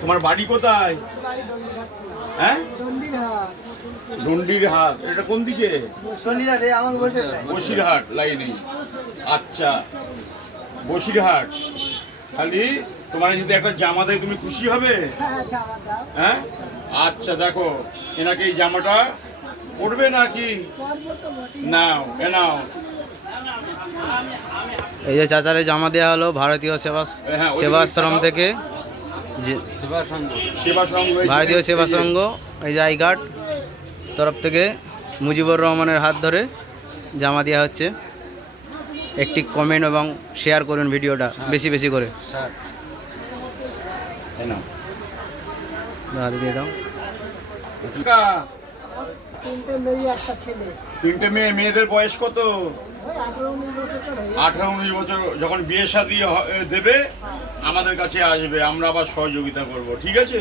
তোমার বাড়ি কোথায়? হ্যাঁ, দন্ডির হাট। এটা কোন দিকে? বসিরহাট লাইনে। আচ্ছা, বসিরহাট। খালি তোমার যদি একটা জামা দেয় তুমি খুশি হবে? হ্যাঁ, আচ্ছা দেখো, এনাকে এই জামাটা পরবে নাকি? নাও, এ নাও। এই যে চাচারে জামা দেওয়া হলো ভারতীয় সেবাশ্রম থেকে, ভারতীয় সেবা সংঘ। এই যে আই কার্ড তরফ থেকে মুজিবুর রহমানের হাত ধরে জামা দেওয়া হচ্ছে। একটি কমেন্ট এবং শেয়ার করুন ভিডিওটা বেশি বেশি করে। হাতে দিয়ে দাও। তিনটে মেয়ে। মেয়েদের বয়স কত? 18-19 বছর। যখন বিয়ে শাদী দেবে আমাদের কাছে আসবে, আমরা আবার সহযোগিতা করব, ঠিক আছে?